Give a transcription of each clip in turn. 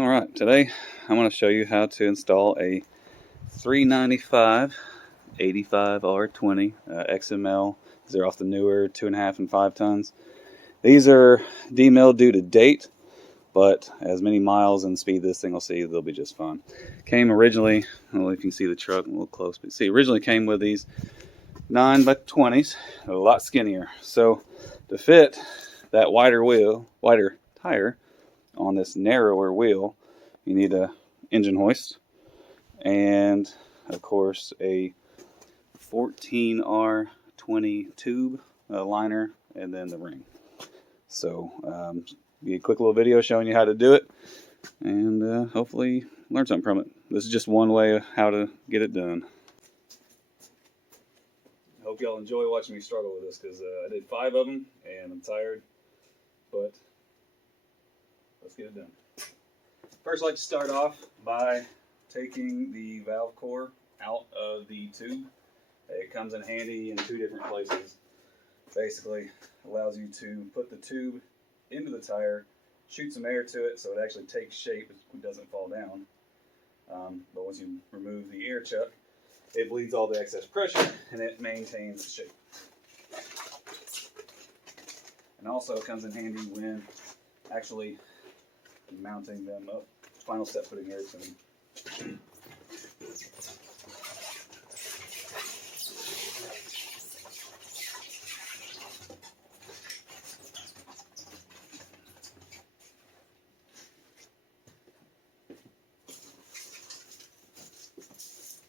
Alright, today I'm going to show you how to install a 395 85R20 XML. These are off the newer 2.5 and 5 tons. These are demilled due to date, but as many miles and speed this thing will see, they'll be just fine. Came originally, well, if you can see the truck a little close, but see, originally came with these 9x20s, a lot skinnier. So to fit that wider tire on this narrower wheel, you need a engine hoist and of course a 14R20 tube liner, and then the ring. So be a quick little video showing you how to do it, and hopefully learn something from it. This is just one way of how to get it done. I hope y'all enjoy watching me struggle with this, because I did 5 of them and I'm tired, but let's get it done. First, I like to start off by taking the valve core out of the tube. It comes in handy in 2 different places. Basically, allows you to put the tube into the tire, shoot some air to it so it actually takes shape, it doesn't fall down. But once you remove the air chuck, it bleeds all the excess pressure and it maintains the shape. And also comes in handy when actually mounting them up. Final step, putting air to them.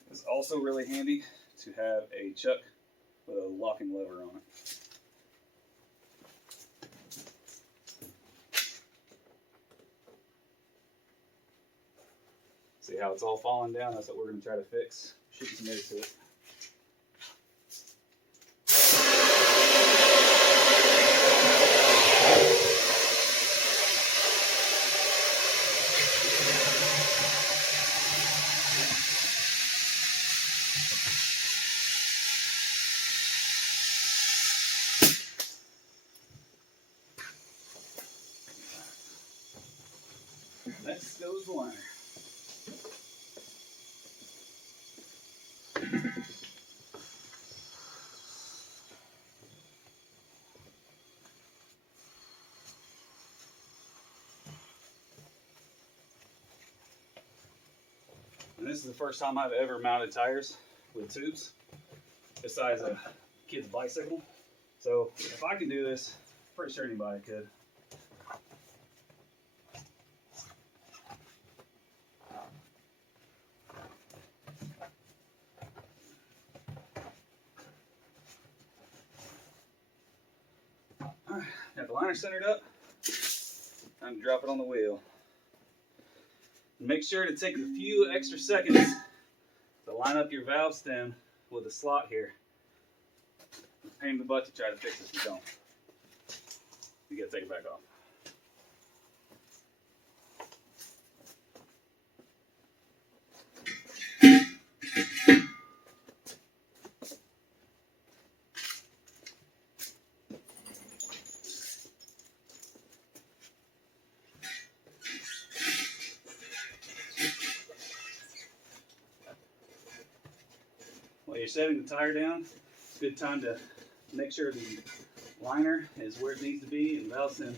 It's also really handy to have a chuck with a locking lever on it. See how it's all falling down? That's what we're going to try to fix. Shoot some air to it. Next goes the liner. And this is the first time I've ever mounted tires with tubes, besides a kid's bicycle. So if I can do this, I'm pretty sure anybody could. Alright, got the liner centered up. Time to drop it on the wheel. Make sure to take a few extra seconds to line up your valve stem with the slot here. It's a pain in the butt to try to fix this if you don't. You gotta take it back off. While you're setting the tire down, it's a good time to make sure the liner is where it needs to be and the valve stem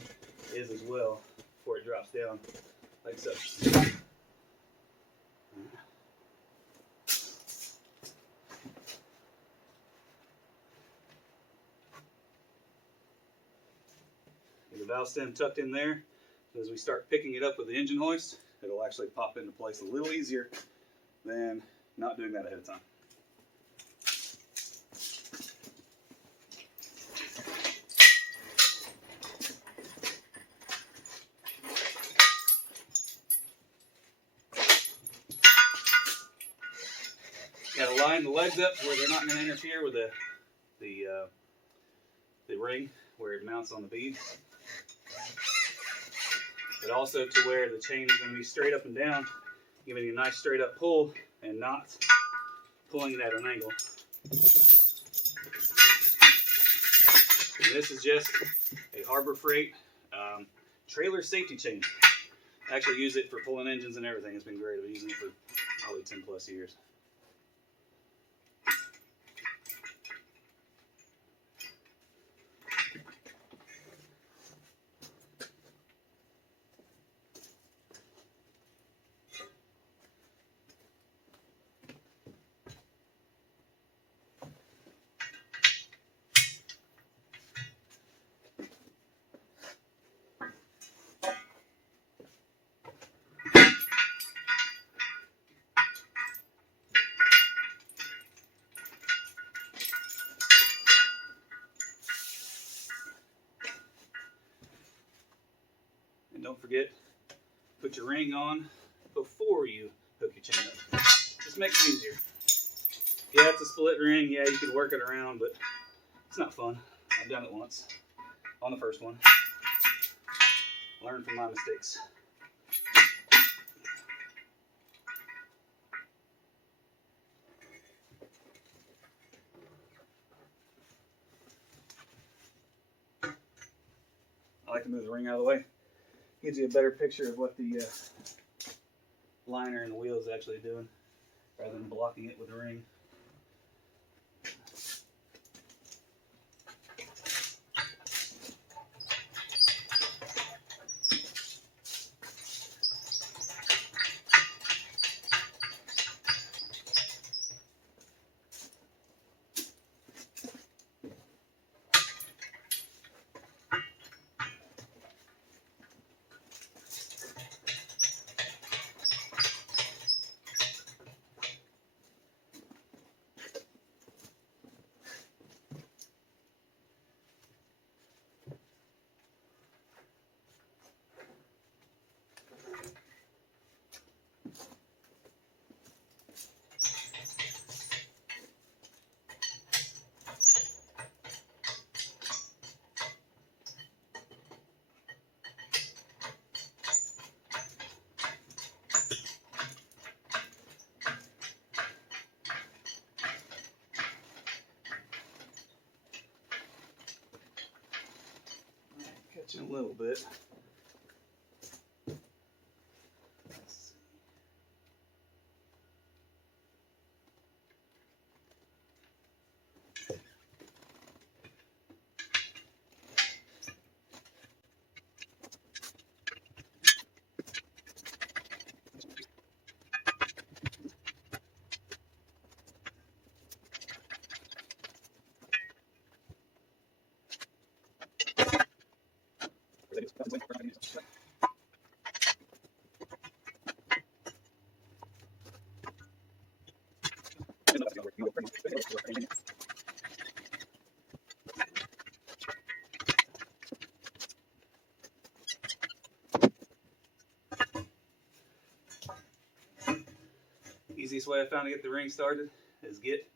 is as well before it drops down like so. Get the valve stem tucked in there, so as we start picking it up with the engine hoist, it'll actually pop into place a little easier than not doing that ahead of time. Got to line the legs up where they're not going to interfere with the ring where it mounts on the bead, but also to where the chain is going to be straight up and down, giving you a nice straight up pull and not pulling it at an angle. And this is just a Harbor Freight trailer safety chain. actually use it for pulling engines and everything. It's been great. I've been using it for probably 10 plus years. And don't forget, put your ring on before you hook your chain up. Just makes it easier. Yeah, it's a split ring. Yeah, you could work it around, but it's not fun. I've done it once on the first one. Learn from my mistakes. I like to move the ring out of the way. Gives you a better picture of what the liner and the wheel is actually doing, rather than blocking it with the ring. Catching a little bit. Easiest way I found to get the ring started is get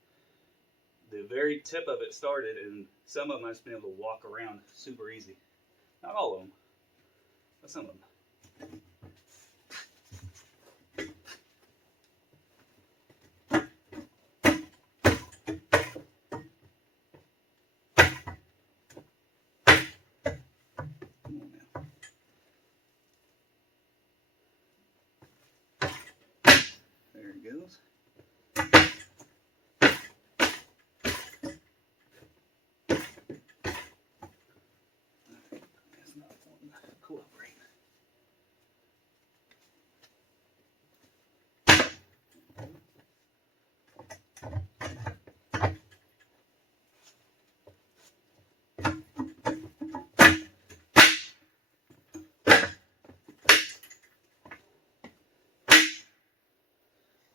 the very tip of it started, and some of them I've just been able to walk around super easy. Not all of them, but some of them. There it goes. That's not one cooperate.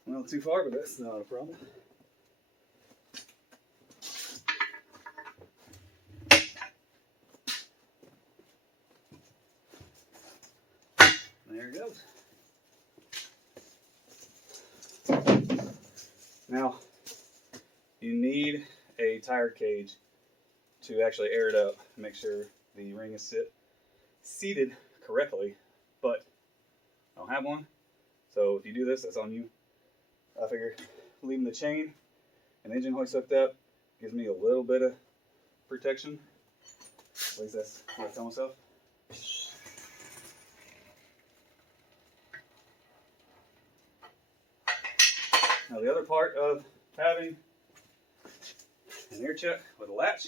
Not too far, but that's not a problem. There it goes. Now, you need a tire cage to actually air it up, make sure the ring is seated correctly, but I don't have one. So if you do this, that's on you. I figure leaving the chain and engine hoist hooked up gives me a little bit of protection. At least that's what I tell myself. Now the other part of having an air chuck with a latch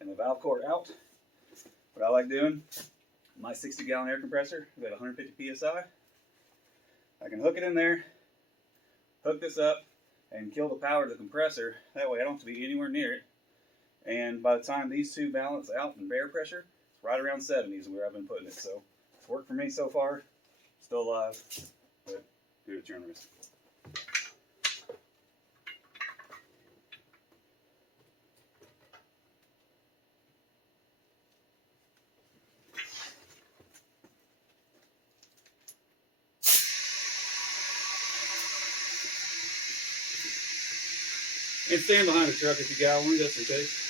and the valve cord out, what I like doing, my 60-gallon air compressor is at 150 psi. I can hook it in there, hook this up, and kill the power of the compressor. That way I don't have to be anywhere near it. And by the time these two balance out in air pressure, it's right around 70s where I've been putting it. So it's worked for me so far. Still alive, but good at your own risk. And stand behind the truck if you got one, just in case.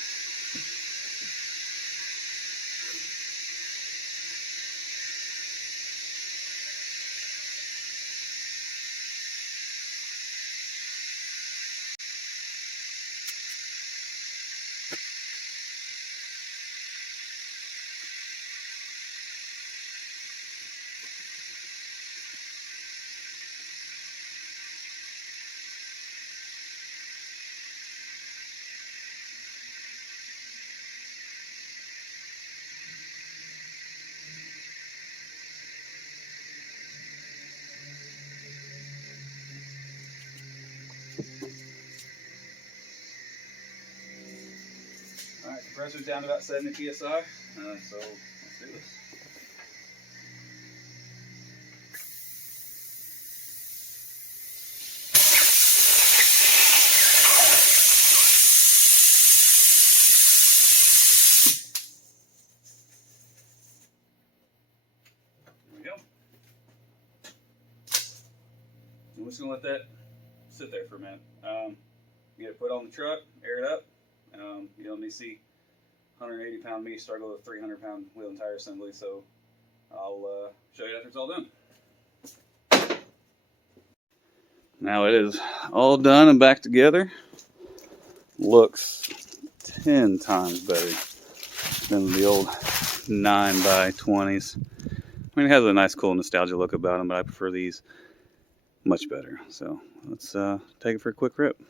Alright, compressor's down to about 70 psi, so let's do this. There we go. I'm just going to let that sit there for a minute. Get it put on the truck, air it up. You don't need to see 180-pound me struggle with 300-pound wheel and tire assembly, so I'll show you after it's all done. Now it is all done and back together. Looks 10 times better than the old 9x20's. I mean, it has a nice, cool nostalgia look about them, but I prefer these much better. So let's take it for a quick rip.